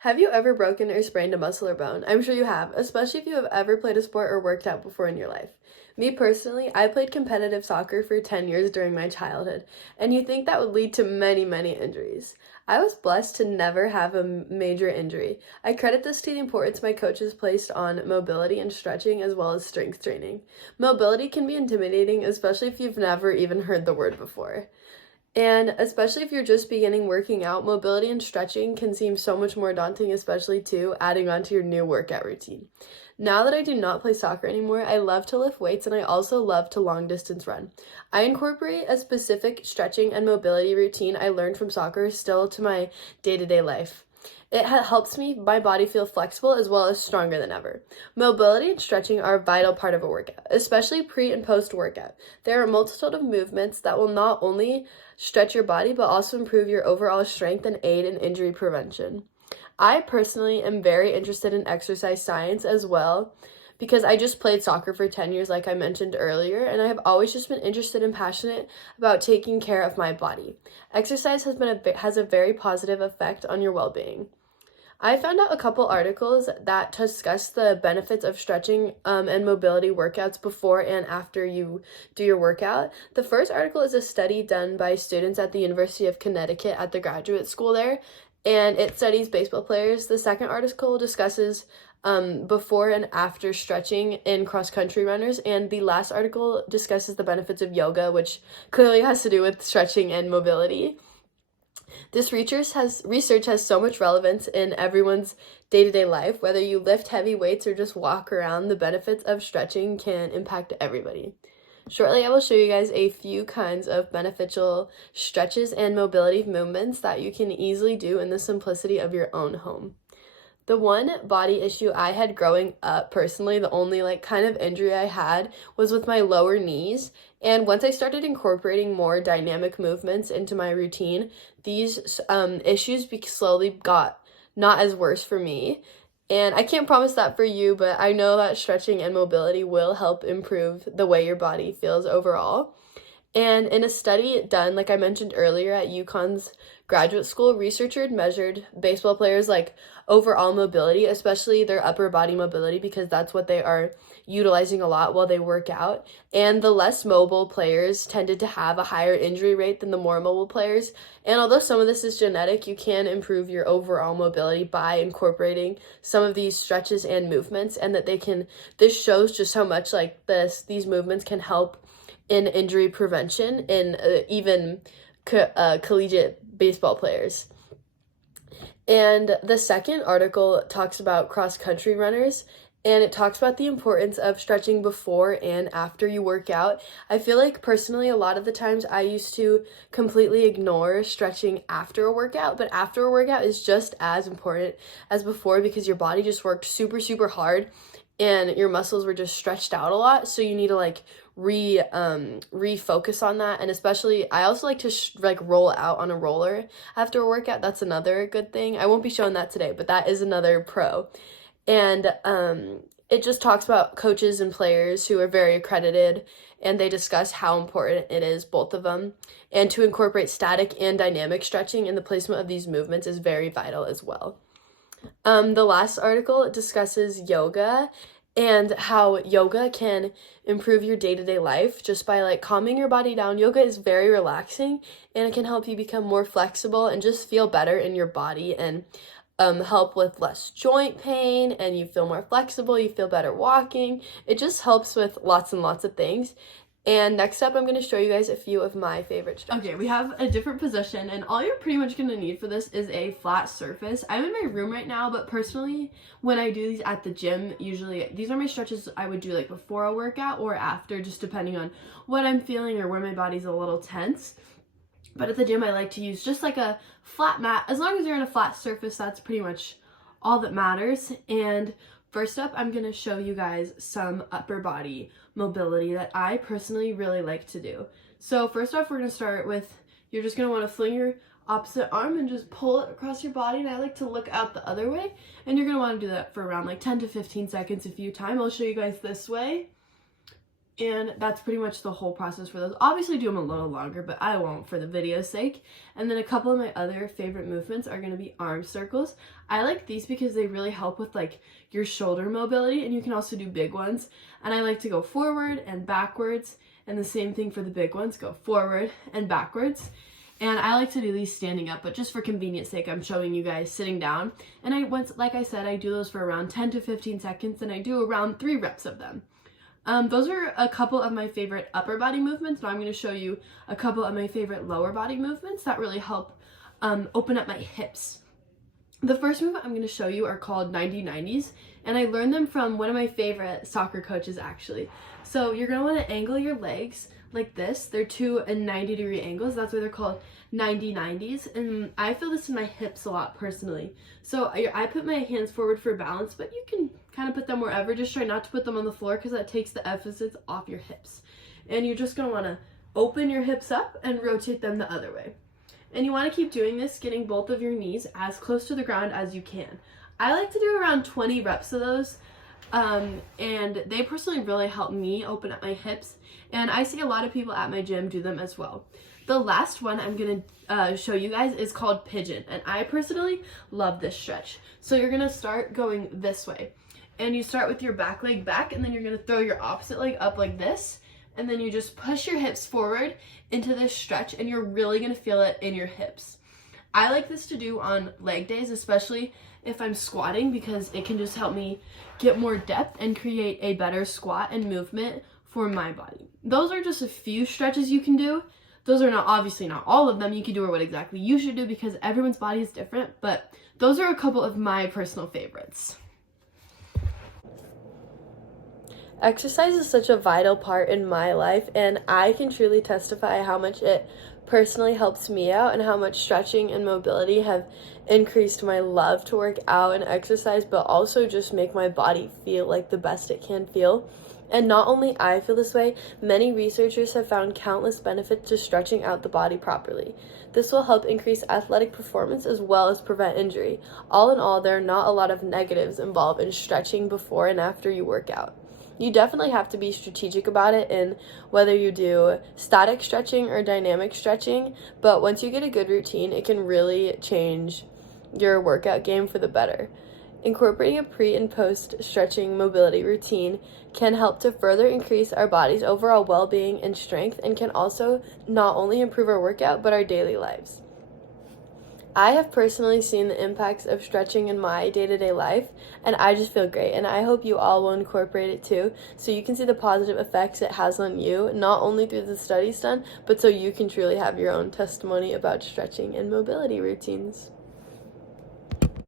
Have you ever broken or sprained a muscle or bone? I'm sure you have, especially if you have ever played a sport or worked out before in your life. Me personally, I played competitive soccer for 10 years during my childhood, and you think that would lead to many, many injuries. I was blessed to never have a major injury. I credit this to the importance my coaches placed on mobility and stretching as well as strength training. Mobility can be intimidating, especially if you've never even heard the word before. And especially if you're just beginning working out, mobility and stretching can seem so much more daunting, especially too, adding on to your new workout routine. Now that I do not play soccer anymore, I love to lift weights and I also love to long distance run. I incorporate a specific stretching and mobility routine I learned from soccer still to my day-to-day life. It helps my body feel flexible as well as stronger than ever. Mobility and stretching are a vital part of a workout, especially pre and post workout. There are a multitude of movements that will not only stretch your body but also improve your overall strength and aid in injury prevention. I personally am very interested in exercise science as well because I just played soccer for 10 years, like I mentioned earlier, and I have always just been interested and passionate about taking care of my body. Exercise has a very positive effect on your well-being. I found out a couple articles that discuss the benefits of stretching and mobility workouts before and after you do your workout. The first article is a study done by students at the University of Connecticut at the graduate school there, and it studies baseball players. The second article discusses before and after stretching in cross-country runners, and the last article discusses the benefits of yoga, which clearly has to do with stretching and mobility. This research has so much relevance in everyone's day-to-day life. Whether you lift heavy weights or just walk around, the benefits of stretching can impact everybody. Shortly, I will show you guys a few kinds of beneficial stretches and mobility movements that you can easily do in the simplicity of your own home. The one body issue I had growing up personally, the only kind of injury I had was with my lower knees. And once I started incorporating more dynamic movements into my routine, these issues slowly got not as worse for me. And I can't promise that for you, but I know that stretching and mobility will help improve the way your body feels overall. And in a study done, like I mentioned earlier, at UConn's graduate school, researchers measured baseball players' overall mobility, especially their upper body mobility, because that's what they are utilizing a lot while they work out. And the less mobile players tended to have a higher injury rate than the more mobile players. And although some of this is genetic, you can improve your overall mobility by incorporating some of these stretches and movements, and that this shows just how much these movements can help in injury prevention in even collegiate baseball players. And the second article talks about cross-country runners, and it talks about the importance of stretching before and after you work out. I feel like personally a lot of the times I used to completely ignore stretching after a workout, but after a workout is just as important as before because your body just worked super, super hard and your muscles were just stretched out a lot, so you need to refocus on that. And especially I also like to roll out on a roller after a workout. That's another good thing. I won't be showing that today, but that is another pro. And it just talks about coaches and players who are very accredited, and they discuss how important it is, both of them, and to incorporate static and dynamic stretching in the placement of these movements is very vital as well. The last article discusses yoga and how yoga can improve your day-to-day life just by calming your body down. Yoga is very relaxing and it can help you become more flexible and just feel better in your body and help with less joint pain, and you feel more flexible, you feel better walking. It just helps with lots and lots of things. And next up, I'm going to show you guys a few of my favorite stretches. Okay, we have a different position, and all you're pretty much going to need for this is a flat surface. I'm in my room right now, but personally, when I do these at the gym, usually these are my stretches I would do before a workout or after, just depending on what I'm feeling or where my body's a little tense. But at the gym, I like to use just a flat mat. As long as you're in a flat surface, that's pretty much all that matters. And first up, I'm going to show you guys some upper body mobility that I personally really like to do. So first off, we're going to start with, you're just going to want to fling your opposite arm and just pull it across your body. And I like to look out the other way. And you're going to want to do that for around 10 to 15 seconds a few times. I'll show you guys this way. And that's pretty much the whole process for those. Obviously do them a little longer, but I won't for the video's sake. And then a couple of my other favorite movements are going to be arm circles. I like these because they really help with like your shoulder mobility, and you can also do big ones. And I like to go forward and backwards, and the same thing for the big ones, go forward and backwards. And I like to do these standing up, but just for convenience sake, I'm showing you guys sitting down. And like I said, I do those for around 10 to 15 seconds, and I do around 3 reps of them. Those are a couple of my favorite upper body movements. Now I'm going to show you a couple of my favorite lower body movements that really help open up my hips. The first move I'm going to show you are called 90-90s, and I learned them from one of my favorite soccer coaches actually. So you're going to want to angle your legs like this. They're 2 and 90-degree angles. That's why they're called 90-90s, and I feel this in my hips a lot personally. So I put my hands forward for balance, but you can kind of put them wherever. Just try not to put them on the floor because that takes the emphasis off your hips. And you're just going to want to open your hips up and rotate them the other way. And you want to keep doing this, getting both of your knees as close to the ground as you can. I like to do around 20 reps of those, and they personally really help me open up my hips. And I see a lot of people at my gym do them as well. The last one I'm going to show you guys is called pigeon, and I personally love this stretch. So you're going to start going this way, and you start with your back leg back, and then you're going to throw your opposite leg up like this, and then you just push your hips forward into this stretch, and you're really going to feel it in your hips. I like this to do on leg days, especially if I'm squatting, because it can just help me get more depth and create a better squat and movement for my body. Those are just a few stretches you can do. Those are obviously not all of them. You can do what exactly you should do because everyone's body is different, but those are a couple of my personal favorites. Exercise is such a vital part in my life, and I can truly testify how much it personally helps me out and how much stretching and mobility have increased my love to work out and exercise, but also just make my body feel like the best it can feel. And not only I feel this way, many researchers have found countless benefits to stretching out the body properly. This will help increase athletic performance as well as prevent injury. All in all, there are not a lot of negatives involved in stretching before and after you work out. You definitely have to be strategic about it in whether you do static stretching or dynamic stretching, but once you get a good routine, it can really change your workout game for the better. Incorporating a pre and post stretching mobility routine can help to further increase our body's overall well-being and strength, and can also not only improve our workout but our daily lives. I have personally seen the impacts of stretching in my day-to-day life, and I just feel great, and I hope you all will incorporate it too, so you can see the positive effects it has on you, not only through the studies done, but so you can truly have your own testimony about stretching and mobility routines.